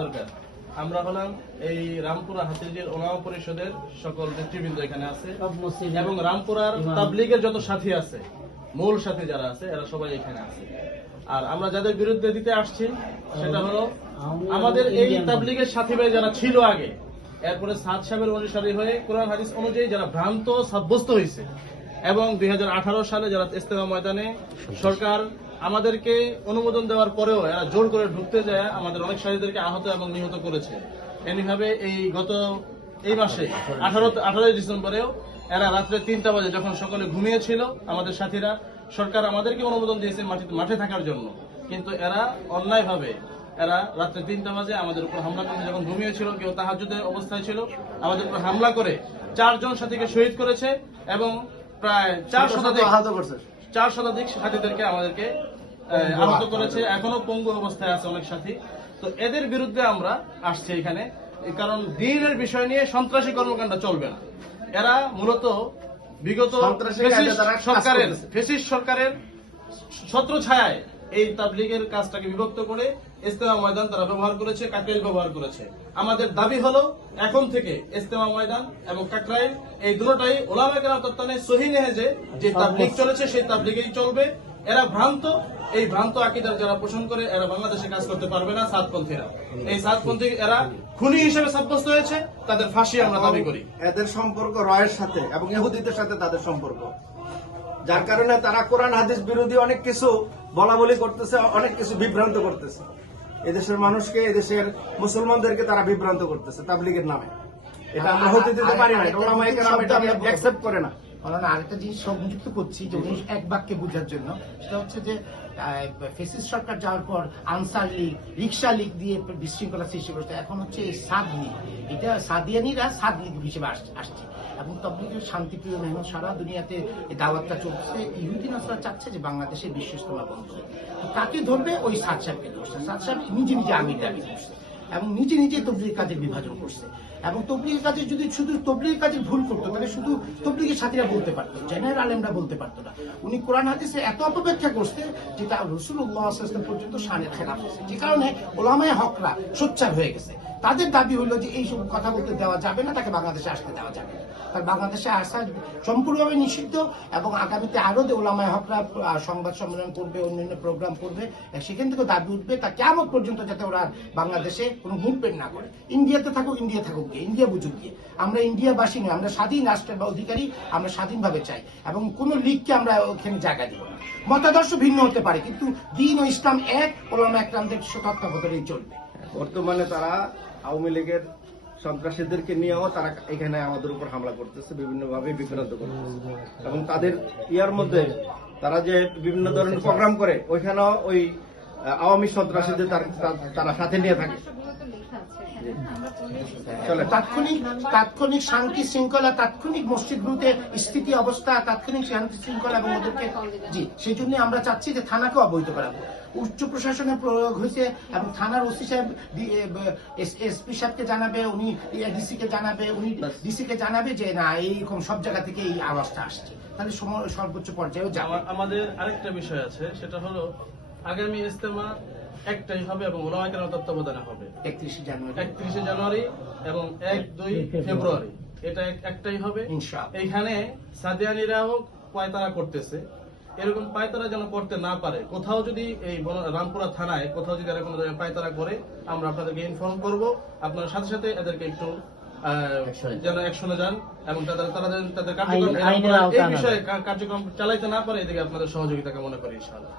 দরকার। আমরা হলাম এই রামপুরা হাতিরঝিল ওলামা পরিষদের সকল নেতৃবৃন্দ এখানে আছে এবং রামপুরার তাবলীগের যত সাথী আছে, মূল সাথী যারা আছে, এরা সবাই এখানে আছে। আর আমরা যাদের বিরুদ্ধে দিতে আসছি সেটা হলো আমাদের এই তাবলীগের সাথী ভাই যারা ছিল আগে, এরপরে সাদ সাহেবের অনুসারী হয়ে কোরআন হাদিস অনুযায়ী যারা ভ্রান্ত সাব্যস্ত হয়েছে এবং 2018 সালে যারা ইস্তেমা ময়দানে সরকার আমাদেরকে অনুমোদন দেওয়ার পরেও এরা জোর করে ঢুকতে যায় আমাদের অনেক সাথীদেরকে আহত এবং নিহত করেছে। এমনিভাবে এই মাসে 18 ডিসেম্বরেও এরা রাত্রে 3টা বাজে যখন সকলে ঘুমিয়েছিল আমাদের সাথীরা, সরকার আমাদেরকে অনুমোদন দিয়েছে মাঠে থাকার জন্য, কিন্তু এরা অন্যায়ভাবে এরা রাত্রে 3টা বাজে আমাদের উপর হামলা করতে যখন ঘুমিয়েছিল, কেউ তাহাজ্জুদের অবস্থায় ছিল, আমাদের উপর হামলা করে 4 জন সাথীকে শহীদ করেছে এবং প্রায় 4 শতাধিক সাথীদেরকে আমাদেরকে আহত করেছে। এখনো পঙ্গু অবস্থায় আছে অনেক সাথী। তো এদের বিরুদ্ধে আমরা আসছি এখানে, কারণ দ্বীনের বিষয় নিয়ে সন্ত্রাসী কর্মকাণ্ড চলবে না। এরা মূলত বিগত ফ্যাসিস্ট সরকারের ছত্রছায়ায় এই তাবলীগের কাজটাকে বিভক্ত করে ইস্তেমা ময়দান তারা ব্যবহার করেছে, কাকরাইল ব্যবহার করেছে। আমাদের দাবি হলো এখন থেকে ইস্তেমা ময়দান এবং কাকরাইল এই দুটোটাই উলামায়ে কেরামের তত্ত্বাবধানে সহিহ নেহেজে যে তাবলীগ চলেছে সেই তাবলীগেই চলবে। এরা ভ্রান্ত, এই ভ্রান্ত আকীদার যারা পোষণ করে এরা বাংলাদেশে কাজ করতে পারবে না। সাতপন্থীরা, এই সাতপন্থী এরা খুনি হিসেবে সাব্যস্ত হয়েছে, তাদের ফাঁসি আমরা দাবি করি। এদের সম্পর্ক রয়ের সাথে এবং ইহুদিদের সাথে তাদের সম্পর্ক, যার কারণে তারা কোরআন হাদিস বিরোধী অনেক কিছু বলা বলি করতেছে, অনেক কিছু বিভ্রান্ত করতেছে। এদেশের মানুষকে, এদেশের মুসলমানদেরকে তারা বিভ্রান্ত করতেছে তাবলীগের নামে। এটা আমরা হতে দিতে পারি না, উলামায়ে কেরাম এটা অ্যাকসেপ্ট করে না। আরেকটা জিনিস সংযুক্ত করছি যে উনি এক বাক্যে বোঝার জন্য, সেটা হচ্ছে যে ফ্যাসিস্ট সরকার যাওয়ার পর আনসার লীগ, রিক্সা লীগ দিয়ে বিশৃঙ্খলা সৃষ্টি করছে। এখন হচ্ছে এই সাদ লীগ, এটা সাদিয়ানিরা সাদ লীগ হিসেবে আসছে এবং তাবলীগের শান্তিপ্রিয় মেহনত সারা দুনিয়াতে এই দাওয়াতটা চলছে। ইহুদি নাসরা চাচ্ছে যে বাংলাদেশে বিশ্ব ইজতেমা বন্ধ হয়। কাকে ধরবে? ওই সাদ সাহেবকে ধরছে। সাদ সাহেব নিজে নিজে আমির দাবি করছে এবং নিজে নিজে তবলিগ কাজের বিভাজন করছে। এবং তবলিগ কাজে যদি শুধু তবলিগ কাজে ভুল করতো তাহলে শুধু তবলিগের সাথীরা বলতে পারতো, জেনারেল আলেমরা বলতে পারতো না। উনি কোরআন হাদিসে এত অপব্যাখ্যা করছে যেটা রাসূলুল্লাহ সাল্লাল্লাহু আলাইহি ওয়াসাল্লাম পর্যন্ত শানের খেলাফ হয়েছে, যে কারণে উলামায়ে হকরা সোচ্চার হয়ে গেছে। তাদের দাবি হলো যে এইসব কথা বলতে দেওয়া যাবে না, তাকে বাংলাদেশে আসতে দেওয়া যাবে না। তার বাংলাদেশে আসা সম্পূর্ণভাবে নিষিদ্ধ এবং আগামীতে আরো যে ওলামায়ে হকরা সংবাদ সম্মেলন করবে, অন্যান্য প্রোগ্রাম করবে, সেখান থেকে দাবি উঠবে তা কিয়ামত পর্যন্ত যাতে ওরা বাংলাদেশে কোনো মুভমেন্ট না করে। ইন্ডিয়াতে থাকুক, ইন্ডিয়া থাকুক গিয়ে, ইন্ডিয়া বুঝুক গিয়ে। আমরা ইন্ডিয়াবাসী নই, আমরা স্বাধীন রাষ্ট্রের বা অধিকারী, আমরা স্বাধীনভাবে চাই এবং কোনো লীগকে আমরা ওখানে জায়গা দিব না। মতাদর্শ ভিন্ন হতে পারে কিন্তু দ্বীন ও ইসলাম এক, ওলামায়ে কেরামদের তত্ত্বাবধানেই চলবে। বর্তমানে তারা আওয়ামী লীগের সন্ত্রাসীদেরকে নিয়েও তারা এখানে আমাদের উপর হামলা করতেছে, বিভিন্নভাবে বিভ্রান্ত করতেছে এবং তাদের ইয়ার মধ্যে তারা যে বিভিন্ন ধরনের প্রোগ্রাম করে ওইখানেও ওই আওয়ামী সন্ত্রাসীদের তারা সাথে নিয়ে থাকে। তাৎক্ষণিক শান্তি শৃঙ্খলা, তাৎক্ষণিক মসজিদগুলোতে স্থিতি অবস্থা, তাৎক্ষণিক শান্তি শৃঙ্খলা এবং ওদেরকে সেই জন্য আমরা চাচ্ছি যে থানাকে অবহিত করাবো। উচ্চ প্রশাসনের প্রয়োগ হয়েছে এবং থানার ওসি সাহেব এসপি সাহেবকে জানাবে, উনি ডিসি কে জানাবে, উনি ডিসি কে জানাবে যে না এইরকম সব জায়গা থেকে এই আওয়াজটা আসছে, তাহলে সর্বোচ্চ পর্যায়েও যাবে। আমাদের আরেকটা বিষয় আছে, সেটা হলো আগামী ইজতেমা একটাই হবে এবং উলামায়ে কেরামের তত্ত্বাবধানে হবে 31 জানুয়ারি এবং 1-2 ফেব্রুয়ারি। এটা একটাই হবে ইনশাআল্লাহ। এখানে সাদিয়ানিরাও পায়তারা করতেছে, এরকম পায়তারা যেন করতে না পারে। কোথাও যদি এই রামপুরা থানায় কোথাও যদি এরা কোনো পায়তারা করে আমরা আপনাদেরকে ইনফর্ম করব। আপনারা সাথে সাথে এদেরকে একটু যেন অ্যাকশনে যান এবং তাদের কার্যক্রম এই বিষয়ে কার্যক্রম চালাইতে না পারে, এদিকে আপনাদের সহযোগিতা কামনা করি ইনশাআল্লাহ।